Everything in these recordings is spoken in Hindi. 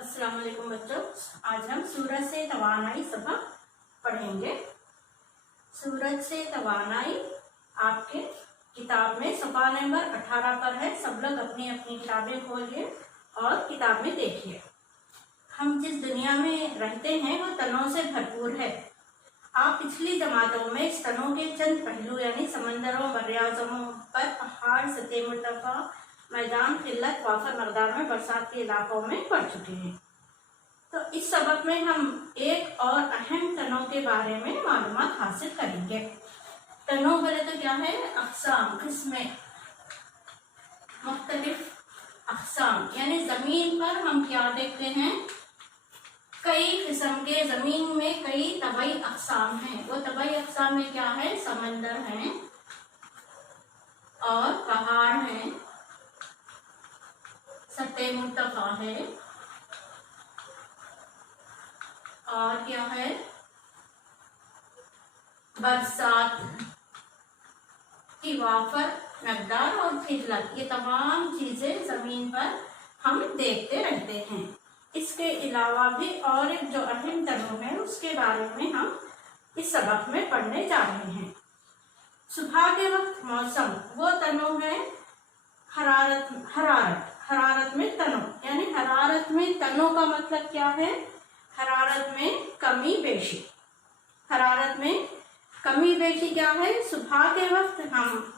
अस्सलाम वालेकुम बच्चों। आज हम सूरज से तवानाई सबक पढ़ेंगे। सूरज से तवानाई आपके किताब में सफ़ा नंबर 18 पर है। सब लोग अपनी अपनी किताबें खोलिए और किताब में देखिए। हम जिस दुनिया में रहते हैं वो तनों से भरपूर है। आप पिछली जमातों में इस तनों के चंद पहलू यानी समंदरों, दरियाज़मों पर, पहाड़, सतह मुर्तफा, मैदान, किल्लत, वाफर मकदार में, बरसात के इलाकों में पढ़ चुके हैं। तो इस सबक में हम एक और अहम तनों के बारे में मालूमात हासिल करेंगे। तनों बोले तो क्या है? अक़साम, किस्में, मुख्तलिफ अक़साम यानी ज़मीन पर हम क्या देखते हैं? कई किस्म के, ज़मीन में कई तबाई अक़साम हैं। वो तबाई अक़साम में क्या है? समंदर हैं और पहाड़ हैं, सतह मुर्तफा है और क्या है? बरसात की वाफर मकदार और किल्लत, ये तमाम चीजें जमीन पर हम देखते रहते हैं। इसके अलावा भी और एक जो अहम तनु है उसके बारे में हम इस सबक में पढ़ने जा रहे हैं। सुबह के वक्त मौसम वो तनु है हरारत में तनो, यानी हरारत में तनो का मतलब क्या है? हरारत में कमी बेशी। हरारत में कमी बेशी क्या है? सुबह के वक्त हम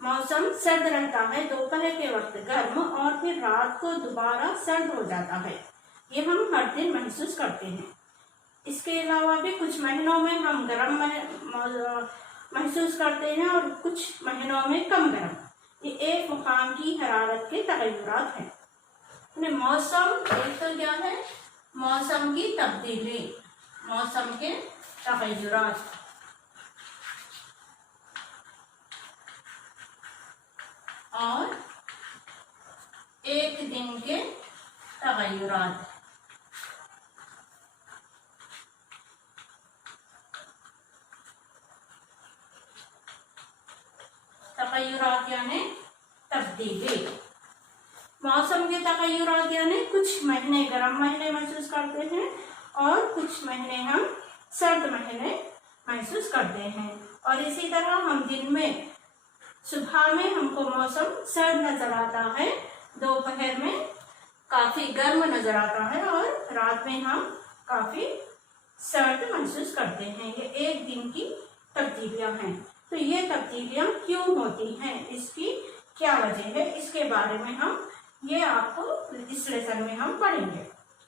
मौसम सर्द रहता है, दोपहर के वक्त गर्म और फिर रात को दोबारा सर्द हो जाता है। ये हम हर दिन महसूस करते हैं। इसके अलावा भी कुछ महीनों में हम गर्म महसूस करते हैं और कुछ महीनों में कम गर्म। ये एक मुकाम की हरारत के तगय्युरात हैं। मौसम एक तो क्या है? मौसम की तब्दीली, मौसम के तगय्युरात। और एक दिन के तगय्युरात। तगय्युरात यानी तब्दीली। मौसम के तगय्युरात यानी कुछ महीने गर्म महीने महसूस करते हैं और कुछ महीने हम सर्द महीने महसूस करते हैं। और इसी तरह हम दिन में सुबह में हमको मौसम सर्द नजर आता है, दोपहर में काफी गर्म नजर आता है और रात में हम काफी सर्द महसूस करते हैं। ये एक दिन की तब्दीलियां हैं। तो ये तब्दीलियां क्यों होती हैं, इसकी क्या वजह है, इसके बारे में हम ये आपको इस लेसन में हम पढ़ेंगे।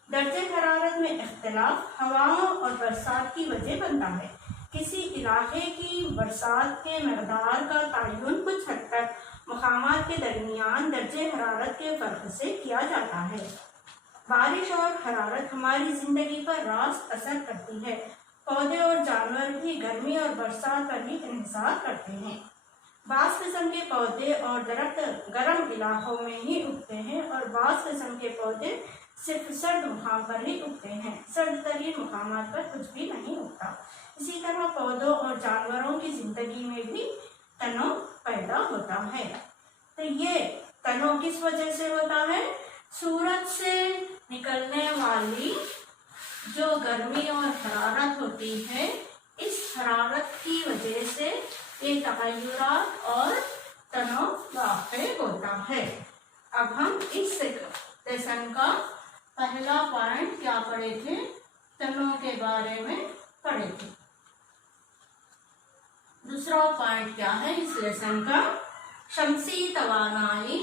दर्जे हरारत में इख्तिलाफ हवाओं और बरसात की वजह बनता है। किसी इलाके की बरसात के मकदार का तयन कुछ हद तक मुकामात के दरमियान दर्जे हरारत के फर्क से किया जाता है। बारिश और हरारत हमारी जिंदगी पर रास्त असर करती है। पौधे और जानवर भी गर्मी और बरसात पर ही इंतजार करते हैं। बाज़ किस्म के पौधे और दरख्त गर्म इलाकों में ही उगते हैं और बाज़ किस्म के पौधे सिर्फ सर्द मुकाम पर ही उगते हैं। सर्द तरीन मुकामात पर कुछ भी नहीं उगता। इसी तरह पौधों और जानवरों की जिंदगी में भी तनो पैदा होता है। तो ये तनो किस वजह से होता है? सूरज से निकलने वाली जो गर्मी और हरारत होती है, इस हरारत की वजह से ये तगय्युरात और तनो वाक़े होता है। अब हम इस लेसन का पहला पॉइंट क्या पढ़े थे? तनों के बारे में पढ़े थे। दूसरा पॉइंट क्या है इस लेसन का? शम्सी तवानाई।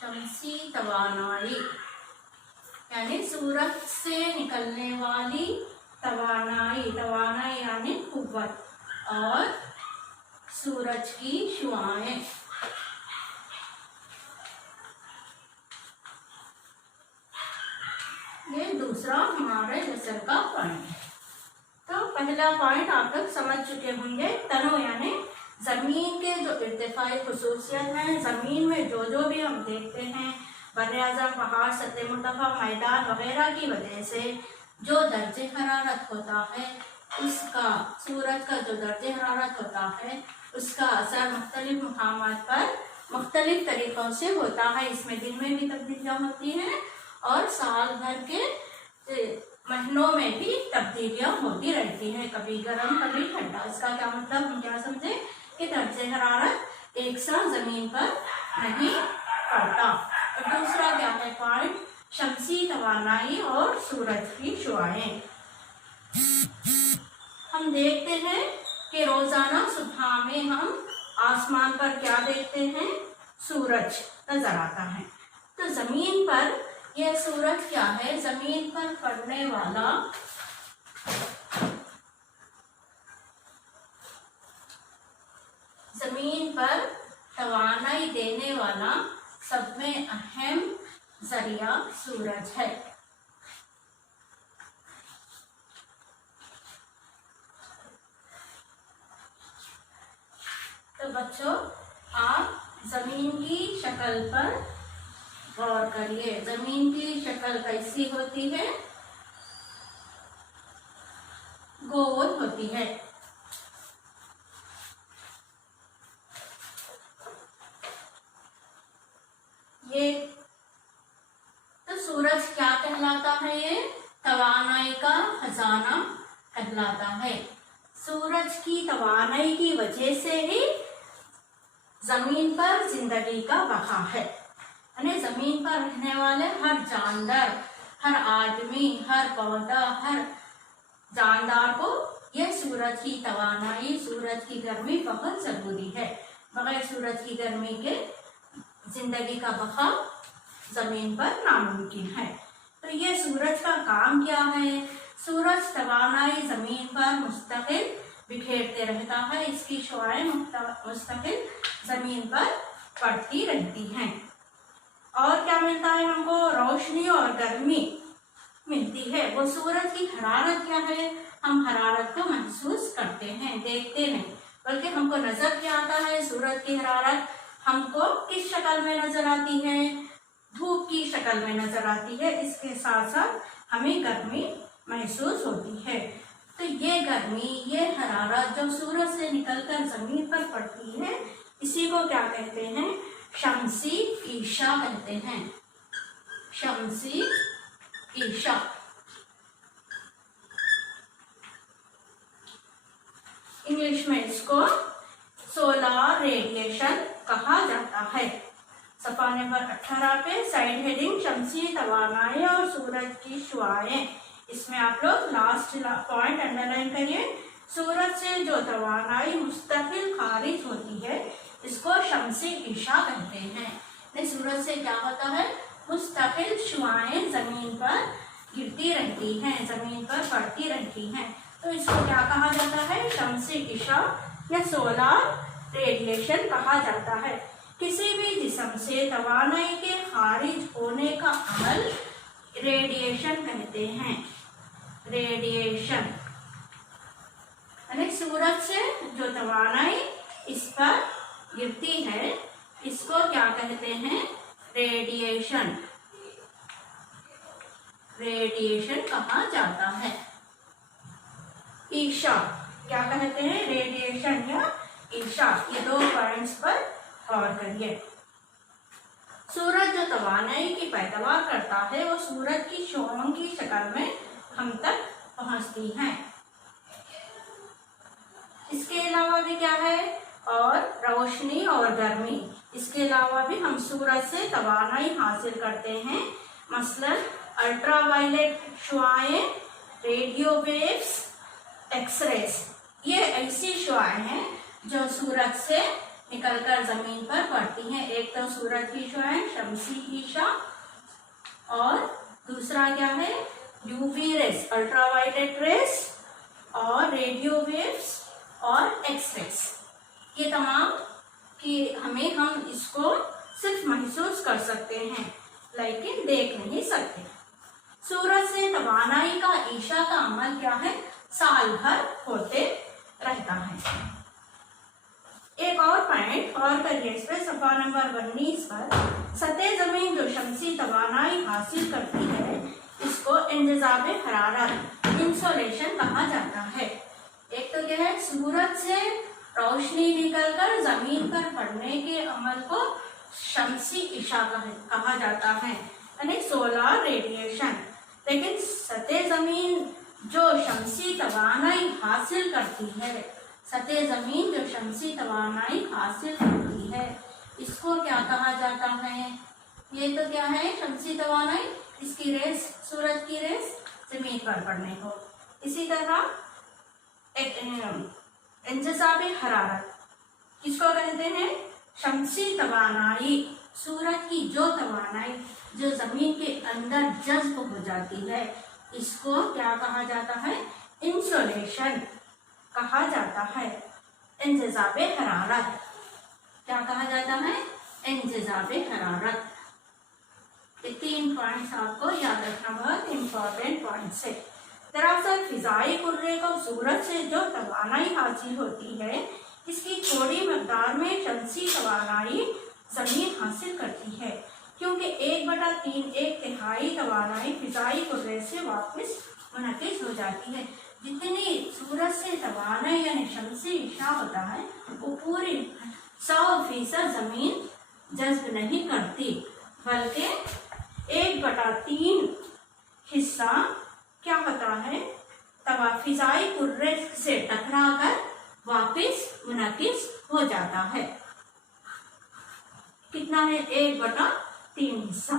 शम्सी तवानाई यानी सूरज से निकलने वाली तवानाई। तवानाई यानी कुव्वत और सूरज की शुआएं। ये दूसरा हमारे लेसन का पॉइंट है। तो पहला पॉइंट आप लोग समझ चुके होंगे। तनो यानी जमीन के जो इर्तिफाई खुसूसियत हैं, जमीन में जो जो भी हम देखते हैं, बर्राज़म, पहाड़, सतह मुर्तफा, मैदान वगैरह की वजह से जो दर्जे हरारत होता है उसका, सूरज का जो दर्जे हरारत होता है उसका असर मुख्तलिफ मुकामात पर मुख्तलिफ तरीक़ों से होता है। इसमें दिन में भी तब्दीलियाँ होती हैं और साल भर के महीनों में भी तब्दीलियाँ होती रहती हैं, कभी गर्म कभी ठंडा। इसका क्या मतलब, हम क्या समझे कि दर्जे हरारत एक साथ ज़मीन पर नहीं पड़ता। और दूसरा क्या है पॉइंट, शमसी तवानाई और सूरज की शुआएं। हम देखते हैं कि रोज़ाना सुबह में हम आसमान पर क्या देखते हैं, सूरज नजर आता है। तो ज़मीन पर यह सूरज क्या है, ज़मीन पर पड़ने वाला ज़मीन पर तवानाई देने वाला सब में अहम जरिया सूरज है। तो बच्चों, आप जमीन की शक्ल पर गौर करिए। जमीन की शक्ल कैसी होती है, गोल होती है। ये तो सूरज क्या कहलाता है, ये तवानाई का खजाना कहलाता है। सूरज की तवानाई की वजह से ही जमीन पर जिंदगी का बका है। यानी जमीन पर रहने वाले हर जानवर, हर आदमी, हर पौधा, हर जानदार को यह सूरज की तवानाई, सूरज की गर्मी बहुत जरूरी है। बगैर सूरज की गर्मी के जिंदगी का बका जमीन पर नामुमकिन है। तो ये सूरज का काम क्या है, सूरज तवानाई जमीन पर मुस्तकिल बिखेरते रहता है। इसकी शुआएं मुस्तकिल जमीन पर पड़ती रहती हैं। और क्या मिलता है हमको, रोशनी और गर्मी मिलती है। वो सूरज की हरारत क्या है, हम हरारत को महसूस करते हैं, देखते नहीं, बल्कि हमको नजर क्या आता है, सूरज की हरारत हमको किस शक्ल में नजर आती है, धूप की शक्ल में नजर आती है। इसके साथ साथ हमें गर्मी महसूस होती है। तो ये गर्मी, ये हरारत जो सूरज से निकलकर जमीन पर पड़ती है, इसी को क्या कहते हैं, शमसी ईशा कहते हैं। शमसी ईशा। इंग्लिश में इसको सोलर रेडिएशन कहा जाता है। सफा नंबर 18 पे साइड हेडिंग शमसी तवानाई और सूरज की शुआएं। इसमें आप लोग लास्ट पॉइंट अंडरलाइन करिए। सूरज से जो तवानाई मुस्तकिल खारिज होती है, इसको शमसी ईशा कहते हैं। सूरज से क्या होता है, मुस्तकिल शुआएं जमीन पर गिरती रहती हैं, जमीन पर पड़ती रहती हैं। तो इसको क्या कहा जाता है, शमसी ईशा या सोलर रेडिएशन कहा जाता है। किसी भी जिस्म से तवानाई के खारिज होने का अमल रेडिएशन कहते हैं। रेडिएशन यानी सूरज से जो तवानाई इस पर गिरती है, इसको क्या कहते हैं, रेडिएशन। रेडिएशन कहा जाता है। ईशा क्या कहते हैं, रेडिएशन या ईशा। ये दो पॉइंट्स पर गौर करिए। सूरज जो तवानाई की पैदावार करता है, वो सूरज की शुआओं की शक्ल में हम तक पहुंचती हैं। इसके अलावा भी क्या है, और रोशनी और गर्मी। इसके अलावा भी हम सूरज से तवानाई हासिल करते हैं। मसलन अल्ट्रावायलेट शुआएं, रेडियो वेव्स, एक्सरेस। ये ऐसी शुआएं हैं जो सूरज से निकलकर जमीन पर पड़ती हैं। एक तो सूरज की शुआएं शमसी ईशा, और दूसरा क्या है, यूवी रेस, अल्ट्रावायलेट रेस, और रेडियो वेव्स और एक्सरेस। ये तमाम कि हम इसको सिर्फ महसूस कर सकते हैं, लेकिन देख नहीं सकते। सूरज से तवानाई का ईशा का अमल क्या है, साल भर होते रहता है। एक और पॉइंट और करिए इस पे, सफा नंबर 19 पर सतह जमीन जो शमसी तवानाई हासिल करती है, इसको इंतजाम हरारत, इंसोलेशन कहा जाता है। एक तो क्या है, सूरज से रोशनी निकलकर जमीन पर पड़ने के अमल को शमसी इशा कहा जाता है, यानी सोलर रेडिएशन। लेकिन सतह जमीन जो शमसी तवानाई हासिल करती है, सतह जमीन जो शमसी तवानाई हासिल करती है, इसको क्या कहा जाता है? ये तो क्या है? शमसी तवानाई, इसकी रेस, सूरज की रेस जमीन पर पड़ने को। इसी तरह इंजज़ाब हरारत किसको कहते हैं? शमसी तवानाई, सूरज की जो तवानाई जो जमीन के अंदर जज्ब हो जाती है, इसको क्या कहा जाता है? इंसोलेशन कहा जाता है। इंजज़ाब हरारत क्या कहा जाता है? इंजज़ाब हरारत। ये 3 पॉइंट्स आपको याद रखना, बहुत इंपॉर्टेंट पॉइंट्स है। दरअसल फिजाई कुर्रे को सूरज से जो तवानाई हासिल होती है, इसकी थोड़ी मकदार में शमसी तवानाई जमीन हासिल करती है, क्योंकि 1/3 1/3 तवानाई फिजाई कुर्रे से वापस मुनक़िस हो जाती है। जितनी सूरज से तवानाई यानी शमसी इशा होता है, वो पूरी 100% जमीन जज्ब नहीं करती, बल्कि 1/3 हिस्सा क्या होता है? फिजाई कुर्रे से टकराकर वापस मुनक़िस हो जाता है। कितना है? 1/3 हिस्सा।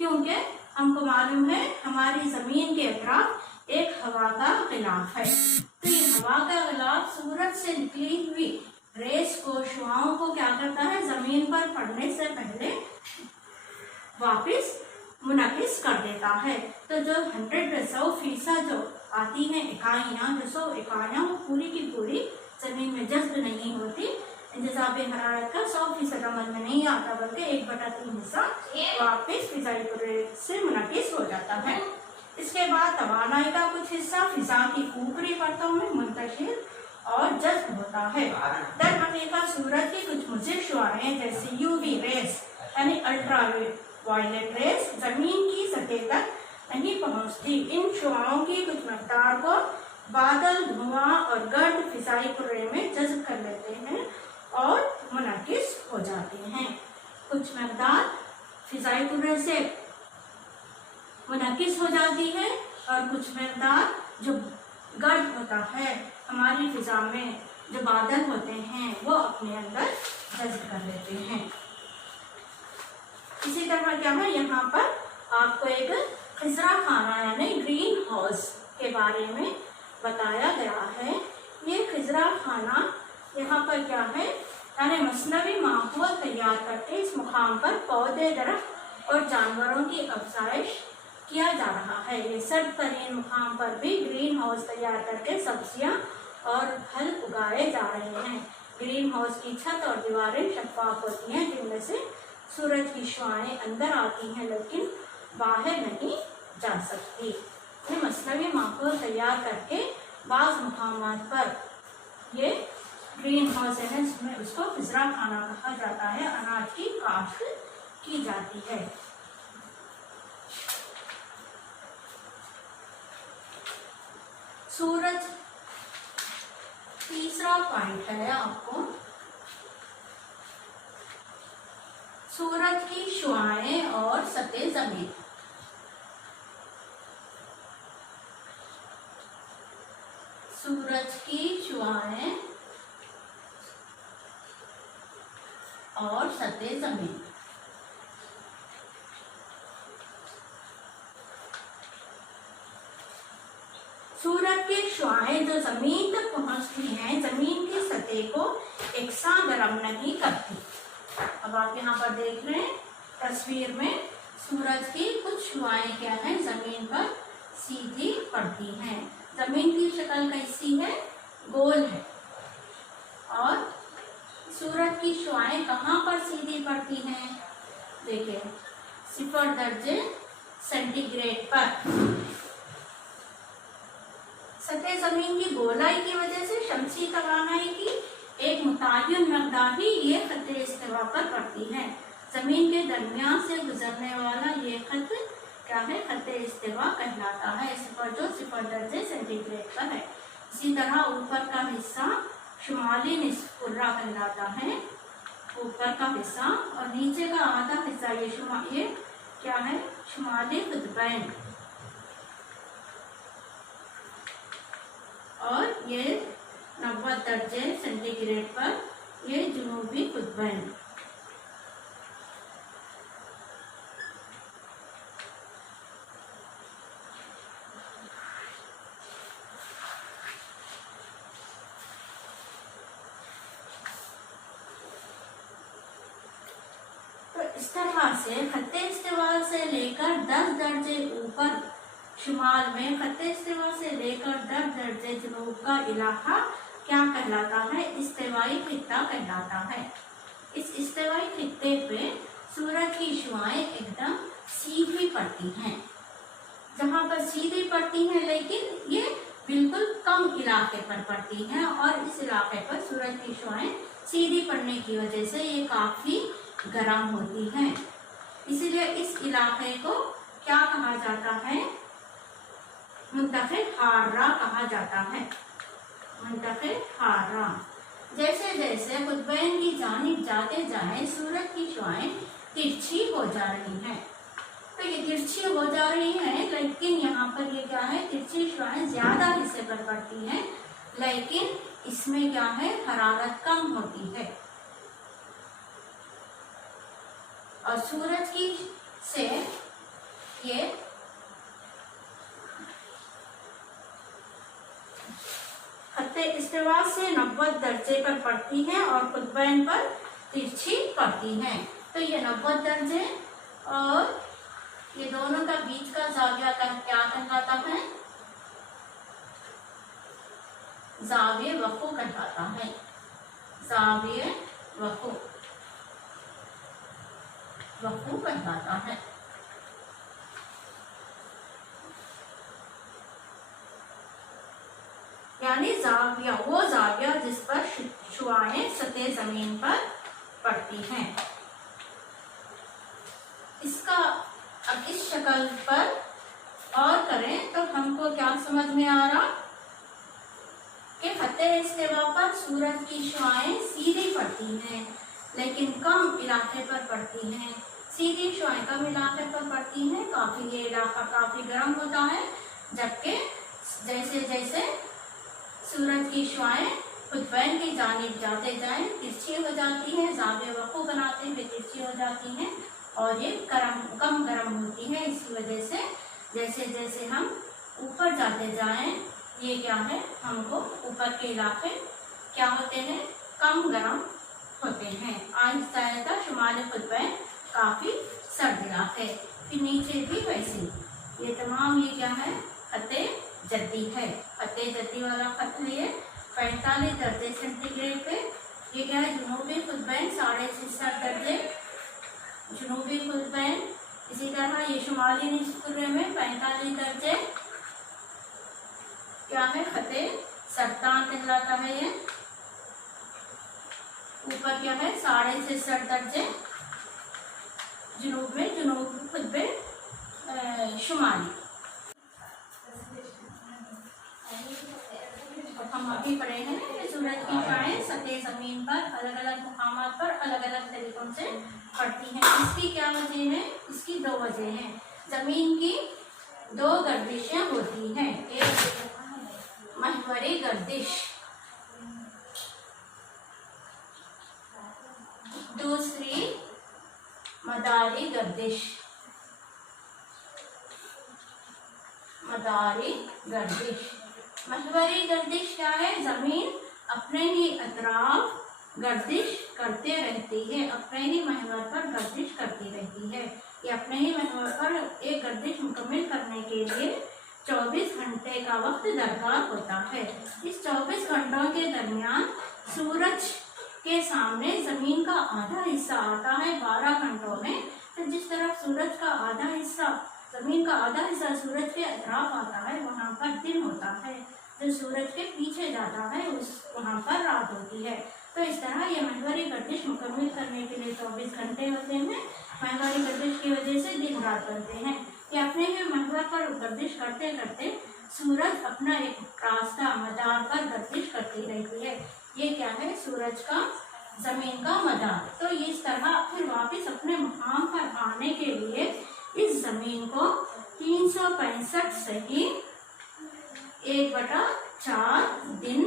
क्योंकि हमको मालूम है हमारी जमीन के अतराफ एक हवा का गिलाफ है, तो ये हवा का गिलाफ सूरज से निकली हुई रेस को, शुआओं को क्या करता है? जमीन पर पड़ने से पहले वापस मुनक़िस कर देता है। तो जो 100% जो आती है इकाइयाँ, जो 100 इकाइयाँ, वो पूरी की पूरी जमीन में जज्ब नहीं होती। इंजज़ाब हरारत का 100% अमल में नहीं आता, बल्कि 1/3 हिस्सा वापस फिजाई कुर्रे से मुनक़िस हो जाता है। इसके बाद तवानाई का कुछ हिस्सा फिजा की ऊपरी परतों में मुंतशिर और जज्ब होता है। दर हकीकत सूरज की कुछ मुज़िर शुआएं जैसे यूवी रेस यानी अल्ट्रा वायलेट रेस जमीन की सतह तक नहीं पहुंचती। इन शुआओं की कुछ मकदार को बादल, धुआं और गर्द फिजाई कुर्रे में जज्ब कर लेते हैं और मुनक़िस हो जाते हैं। कुछ मकदार फिजाई कुर्रे से मुनक़िस हो जाती है और कुछ मकदार जो गर्द होता है हमारी फिजा में, जो बादल होते हैं, वो अपने अंदर जज्ब कर लेते हैं। इसी तरह क्या है, यहाँ पर आपको एक खिजरा खाना यानी ग्रीन हाउस के बारे में बताया गया है। ये खिजरा खाना यहाँ पर क्या है, यानी मसनवी माहौल तैयार करके इस मुकाम पर पौधे, दरख्त और जानवरों की अफजाइश किया जा रहा है। ये सर्द तरीन मुकाम पर भी ग्रीन हाउस तैयार करके सब्जियाँ और फल उगाए जा रहे हैं। ग्रीन हाउस की छत और दीवारें शफाफ होती हैं, जिनमें से सूरज की शुआएं अंदर आती हैं लेकिन बाहर नहीं जा सकती। ये मसनवी माहौल तैयार करके बाज़ मुकामात पर ये ग्रीन हाउस है, जिसमें उसको खिजरा खाना कहा जाता है, अनाज की काश्त की जाती है। सूरज, तीसरा पॉइंट है आपको, सूरज की शुआएं और सतह जमीन। सूरज की शुआएं और सतह जमीन। सूरज की शुआएं जो जमीन तक पहुंचती हैं, जमीन की सतह को एकसा गर्म नहीं करती। अब आप यहाँ पर देख रहे हैं तस्वीर में, सूरज की कुछ शुआएं क्या है, जमीन पर सीधी पड़ती हैं। जमीन की शक्ल कैसी है? गोल है। और सूरज की शुआएं कहाँ पर सीधी पड़ती हैं? देखिए 0 दर्जे सेंटीग्रेड पर। सतह जमीन की गोलाई की वजह से शमसी तवानाई की एक मुतय्यन मकदार ही ये खत्ते इस्तिवा पर पड़ती है। जमीन के दरमियान से गुजरने वाला ये खत क्या है? खत्ते इस्तिवा कहलाता है, जो 0 दर्जे सेंटीग्रेड पर है। इसी तरह ऊपर का हिस्सा शुमाली निस्फ कुर्रा कहलाता है, ऊपर का हिस्सा और नीचे का आधा हिस्सा ये क्या है, शुमाली कुतबैन, और ये 90 दर्जे सेंटीग्रेड पर ये जुनूबी कुतबैन। तो इस तरह से खत्ते इस्तिवा से लेकर 10 दर्जे ऊपर शुमाल में, खत्ते इस्तिवा से लेकर 10 दर्जे जुनूब का इलाका क्या कहलाता है, इस्तिवाई खित्ता कहलाता है। इस इस्तिवाई खित्ते पे सूरज की शुआएं एकदम सीधी पड़ती हैं, जहाँ पर सीधी पड़ती हैं, लेकिन ये बिल्कुल कम इलाके पर पड़ती हैं, और इस इलाके पर सूरज की शुआएं सीधी पड़ने की वजह से ये काफी गर्म होती हैं। इसीलिए इस इलाके को क्या कहा जाता है, मुंतखिल हार्रा कहा जाता है, मुंतखिल हार्रा। जैसे जैसे कुतबैन की जानिब जाते जाएं सूरज की शुआएं तिरछी हो जा रही हैं। तो ये तिरछी हो जा रही हैं, लेकिन यहाँ पर ये क्या है, तिरछी शुआएं ज्यादा हिस्से पर पड़ती हैं, लेकिन इसमें क्या है, हरारत कम होती है। और सूरज की से ये खत्ते इस्तिवा से 90 दर्जे पर पड़ती है और कुतबैन पर तिरछी पड़ती है। तो ये 90 दर्जे और ये दोनों का बीच का जाविया का क्या कहलाता है, जाविये वक़ू कहलाता है, जाविये वक़ू कहलाता है। यानी जाविया वो जाविया जिस पर शुआएं सतह जमीन पर पड़ती हैं। इसका अब इस शक्ल पर और करें तो हमको क्या समझ में आ रहा कि खत्ते इस्तिवा पर सूरज की शुआएं सीधी पड़ती हैं, लेकिन कम इलाके पर पड़ती हैं। सीधी शुआएं कम इलाके पर पड़ती हैं, काफी ये इलाका काफी गर्म होता है, जबकि जैसे जैसे सूरज की शुआएं कुतबैन की जानिब जाते जाएं तिरछी हो जाती हैं, जाविया वक़ू बनाते हुए तिरछी हो जाती हैं और ये कम गर्म होती है। इसी वजह से जैसे जैसे हम ऊपर जाते जाएं ये क्या है, हमको ऊपर के इलाके क्या होते हैं, कम गर्म होते हैं। आहिस्ता शुमाल कुतबैन काफी सर्द इलाके, फिर नीचे भी वैसे ये तमाम ये क्या है, खत्ते जद्दी है। खत्ते जद्दी वाला खत लिए 45 दर्जे सेंटीग्रेड पे, ये क्या है, जुनूबी कुतबैन 6.5 दर्जे जुनूबी कुतबैन। इसी तरह ये शुमाली निस्फ़ में 45 दर्जे क्या है, खत्ते सरतान कहलाता है। ये ऊपर क्या है, 6.5 दर्जे जुनूब में जुनूबी कुतबे शुमाली। हम अभी पढ़े हैं कि सूरज की शुआएं सतह जमीन पर अलग अलग मुकामात पर अलग अलग तरीकों से पड़ती हैं। इसकी क्या वजह है, इसकी 2 वजह हैं। जमीन की 2 गर्दिशें होती हैं, एक महवरी गर्दिश, दूसरी मदारी गर्दिश। मदारी गर्दिश, महवरी गर्दिश क्या है, जमीन अपने ही अतराफ गर्दिश करते रहती है, अपने ही महवर पर गर्दिश करती रहती है। ये अपने ही महवर पर एक गर्दिश मुकम्मल करने के लिए 24 घंटे का वक्त दरकार होता है। इस 24 घंटों के दरमियान सूरज के सामने जमीन का आधा हिस्सा आता है 12 घंटों में। तो जिस तरफ सूरज का आधा हिस्सा, जमीन का आधा हिस्सा सूरज के अतराफ आता है, वहाँ पर दिन होता है। जो सूरज के पीछे जाता है उस वहाँ पर रात होती है। तो इस तरह ये महवरी गर्दिश मुकम्मल करने के लिए 24 घंटे होते हैं। महवरी गर्दिश की वजह से दिन रात बनते हैं। ये अपने ही महवर पर गर्दिश करते करते सूरज अपना एक रास्ता मदार पर गर्दिश करती रहती है। ये क्या है, सूरज का जमीन का मदार। तो इस तरह फिर वापस अपने मुकाम पर आने के लिए इस जमीन को 365 से ही 1/4 दिन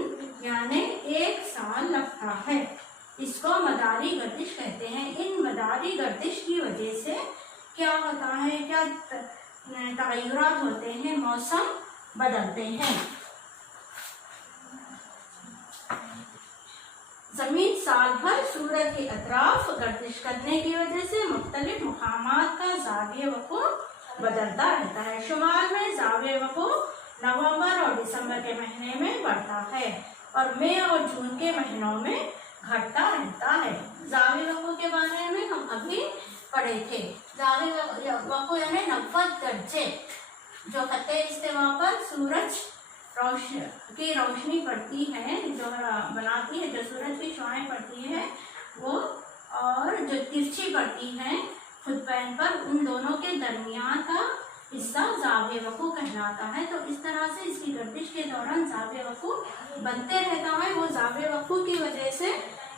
यानी 1 साल लगता है। इसको मदारी गर्दिश कहते हैं। इन मदारी गर्दिश की वजह से क्या होता है, क्या तगय्युरात होते हैं, मौसम बदलते हैं। जमीन साल भर सूरज के अतराफ गर्दिश करने की वजह से मुख्तलिफ मुकामात का ज़ाविया वक़ूफ़ बदलता रहता है। शुमाल में ज़ाविया वक़ूफ़ नवंबर और दिसंबर के महीने में बढ़ता है और मई और जून के महीनों में घटता रहता है। ज़ाविया वक़ूफ़ के बारे में हम अभी पढ़े थे। ज़ाविया वक़ूफ़ यानी 90 दर्जे जो खत्ते इस्तिवा पर सूरज की रोशनी पड़ती है, जो बनाती है, जो सूरज की शुआएं पड़ती है वो, और जो तिरछी पड़ती है खुद पैन पर, उन दोनों के दरमियान का हिस्सा ज़ाविया वक़ूफ़ कहलाता है। तो इस तरह से इसकी गर्दिश के दौरान ज़ाविया वक़ूफ़ बनते रहता है। वो ज़ाविया वक़ूफ़ की वजह से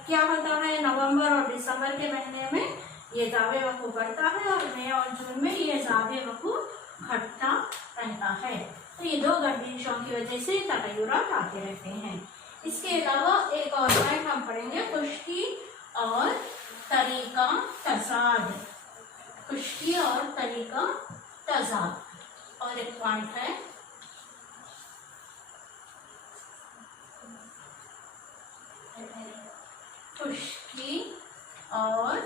क्या होता है, नवंबर और दिसंबर के महीने में ये ज़ाविया वक़ूफ़ बढ़ता है और मई और जून में ये ज़ाविया वक़ूफ़ घटता रहता है। तो ये दो गर्दिशों की वजह से तगय्युरात आते रहते हैं। इसके अलावा एक और पॉइंट हम पढ़ेंगे, खुश्की और तरीका तज़ाद। खुश्की और तरीका तज़ाद और एक पॉइंट है खुश्की और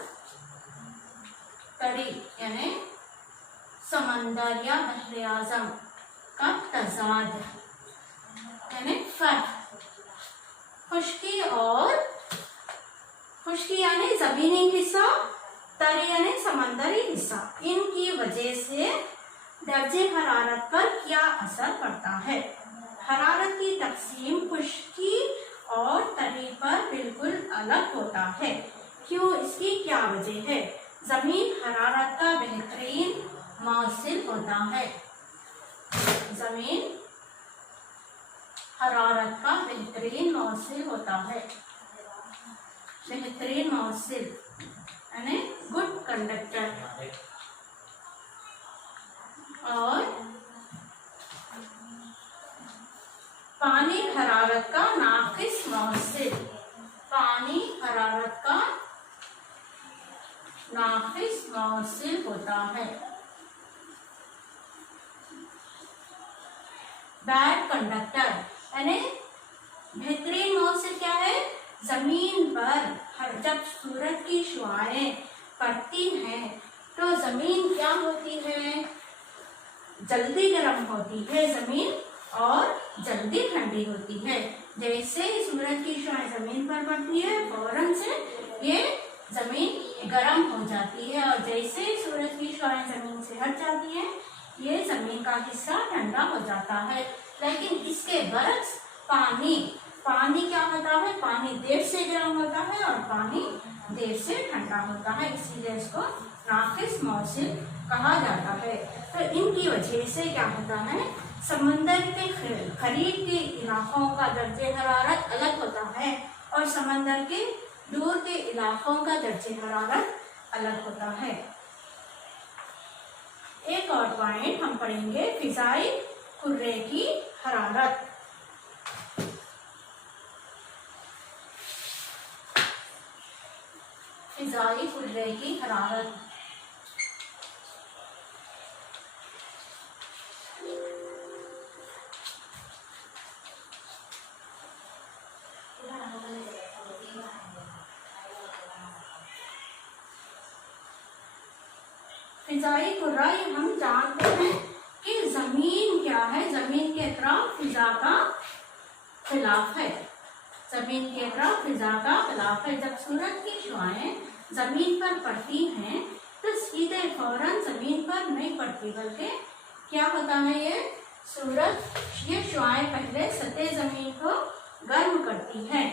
तरी यानी समंदर या बहरे आज़म का तज़ाद यानी फर्क। खुश्की यानी जमीनी हिस्सा, तरी यानी समंदरी हिस्सा। इनकी वजह से दर्जे हरारत पर क्या असर पड़ता है। हरारत की तकसीम खुश्की और तरी पर बिल्कुल अलग होता है। क्यों, इसकी क्या वजह है। जमीन हरारत का बेहतरीन मौसिल होता है। जमीन हरारत का बेहतरीन मौसिल होता है। बेहतरीन मौसिल यानी गुड कंडक्टर। और पानी हरारत का नाकिस मौसिल। पानी हरारत का नाकिस मौसिल होता है। बैड कंडक्टर यानी बेहतरीन मौसिल क्या है, जमीन पर जब सूरज की शुआएं पड़ती हैं तो जमीन क्या होती है, जल्दी गर्म होती है जमीन और जल्दी ठंडी होती है। जैसे ही सूरज की शुआएं जमीन पर पड़ती है फौरन से ये जमीन गर्म हो जाती है और जैसे ही सूरज की शुआएं जमीन से हट जाती है ये जमीन का हिस्सा ठंडा हो जाता है। लेकिन इसके बरक्स पानी क्या होता है, पानी देर से गर्म होता है और पानी देर से ठंडा होता है, इसीलिए इसको नाकिस मौसिल कहा जाता है। तो इनकी वजह से क्या होता है, समंदर के करीब के इलाकों का दर्जे हरारत अलग होता है और समंदर के दूर के इलाकों का दर्जे हरारत अलग होता है। एक और पॉइंट हम पढ़ेंगे, फिजाई कुर्रे की हरारत। फिजाई कुर्रे की हरारत फिजाई कुर्रा हम जानते हैं कि जमीन क्या है, जमीन के अतराफ फिजा का खिलाफ है। जमीन के अतराफ फिजा का खिलाफ है। जब सूरज की शुआएं जमीन पर पड़ती हैं तो सीधे फौरन जमीन पर नहीं पड़ती, बल्कि क्या होता है, ये शुआएं पहले सतह जमीन को गर्म करती हैं।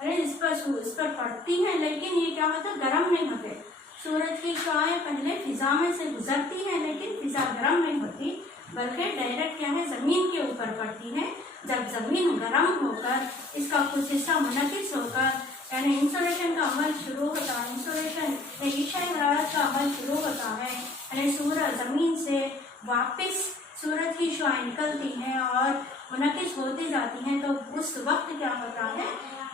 अरे इस पर पड़ती हैं लेकिन ये क्या होता है, गर्म नहीं होते। सूरज की शुआएं पहले फिजा में से गुजरती है लेकिन फिजा गर्म नहीं होती, बल्कि डायरेक्ट क्या है, जमीन के ऊपर पड़ती है। जब जमीन गर्म होकर इसका कुछ हिस्सा मुनकिस होकर यानी इंसोलेशन का अमल शुरू होता है, इंसोलेशन ईशा हरारत का अमल शुरू होता है, यानी सूरज जमीन से वापस सूरज की शुआएं निकलती हैं और मुनकिस होती जाती हैं, तो उस वक्त क्या होता है,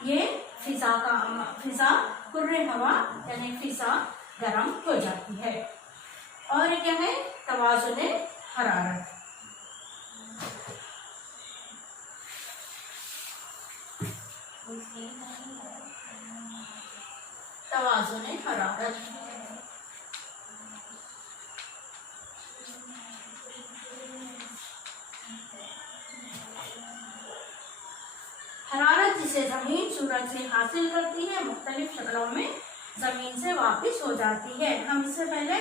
ये फिजा कुर्रे हवा यानी फिजा गर्म हो जाती है। और ये क्या है, तवाजुने हरारत। तवाजुने हरारत हरारत जिसे जमीन सूरज से हासिल करती है, मुख्तलिफ शक्लों में जमीन से वापस हो जाती है। हम इससे पहले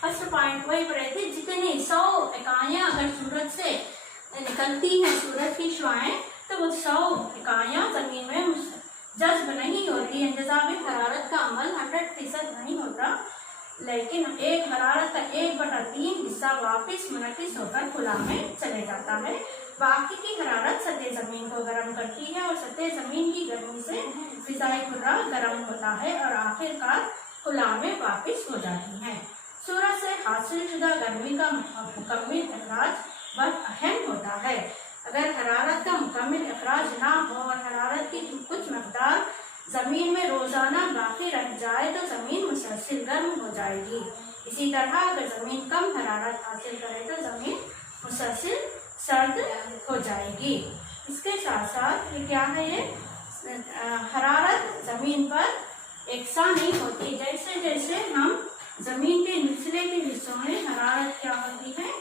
फर्स्ट पॉइंट वही पढ़े थे, जितनी 100 इकाइयां अगर सूरज से निकलती हैं, सूरज की शुआएं, तो वो 100 इकाइयां जमीन में जज्ब नहीं होती है। इंतजाम हरारत का अमल 100% नहीं होता, लेकिन एक हरारत का 1/3 हिस्सा वापस मुनकिस होकर खुला में चले जाता है। बाकी की हरारत सतह जमीन को गर्म करती है और सतह जमीन की गर्मी से फिजाई कुर्रा गर्म होता है और आखिरकार खुला में वापस हो जाती है। सूरज से हासिल शुदा गर्मी का मुकम्मल अखराज बहुत अहम होता है। अगर हरारत का मुकम्मल अखराज ना हो और हरारत की कुछ मकदार जमीन में रोजाना बाकी रह जाए तो जमीन मुसलसल गर्म हो जाएगी। इसी तरह अगर जमीन कम हरारत हासिल करे तो जमीन मुसलसल सर्द हो जाएगी। इसके साथ साथ ये क्या है, ये हरारत जमीन पर एकसा नहीं होती। जैसे जैसे हम जमीन के निचले के हिस्सों में हरारत क्या होती है,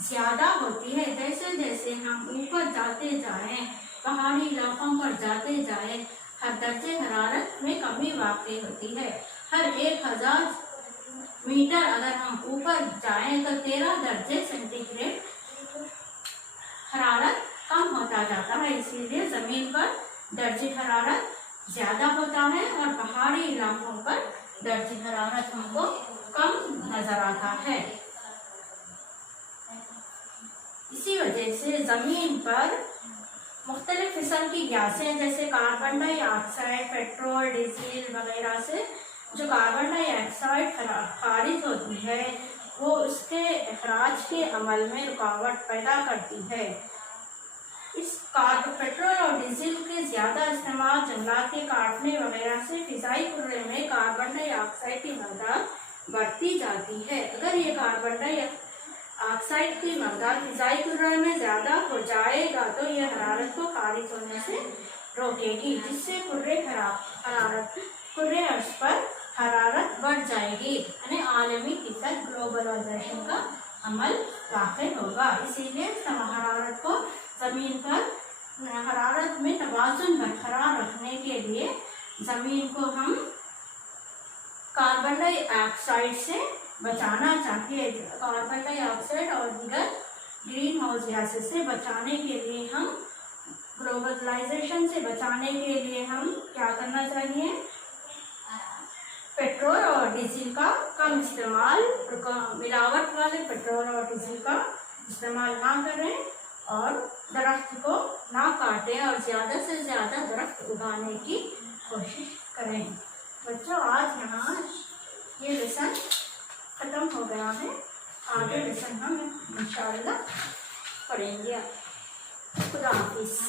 ज्यादा होती है। जैसे जैसे हम ऊपर जाते जाएं, पहाड़ी इलाकों पर जाते जाएं, हर दर्जे हरारत में कमी वाक़ई होती है। हर 1000 मीटर अगर हम ऊपर जाएं तो 13 दर्जे सेंटीग्रेड हरारत कम होता जाता है। इसीलिए जमीन पर दर्जे हरारत ज्यादा होता है और पहाड़ी इलाकों पर दर्जे हरारत हमको कम नजर आता है। इसी वजह से जमीन पर मुख्तलिफ किस्म की गैसें जैसे कार्बन डाइऑक्साइड, पेट्रोल, डीजल वगैरह से जो कार्बन डाइऑक्साइड खारिज होती है, वो उसके अखराज के अमल में रुकावट पैदा करती है। इस पेट्रोल और डीजल के ज्यादा इस्तेमाल, जंगलात के काटने वगैरह से फिजाई कुर्रे में कार्बन डाइऑक्साइड की मकदार बढ़ती जाती है। अगर ये कार्बन डाइऑक्साइड की मकदार फिजाई कुर्रे में ज्यादा हो जाएगा तो ये हरारत को खारिज होने से रोकेगी, जिससे कुर्रे अर्ज पर हरारत बढ़ जाएगी, यानी आलमी किस्सत ग्लोबलाइजेशन का अमल वाक़ई होगा। इसीलिए हरारत को जमीन पर हरारत में तवाज़ुन बरकरार रखने के लिए जमीन को हम कार्बन डाइऑक्साइड से बचाना चाहिए। कार्बन डाइऑक्साइड और दीगर ग्रीन हाउस गैसेस से बचाने के लिए हम ग्लोबलाइजेशन से बचाने के लिए हम क्या करना चाहिए, पेट्रोल और डीजल का कम इस्तेमाल, मिलावट वाले पेट्रोल और डीजल का इस्तेमाल ना करें और दरख्त को ना काटें और ज़्यादा से ज़्यादा दरख्त उगाने की कोशिश करें। बच्चों, आज यहाँ ये लेसन ख़त्म हो गया है। आगे लेसन हम इंशाअल्लाह पढ़ेंगे। खुदा हाफिज़।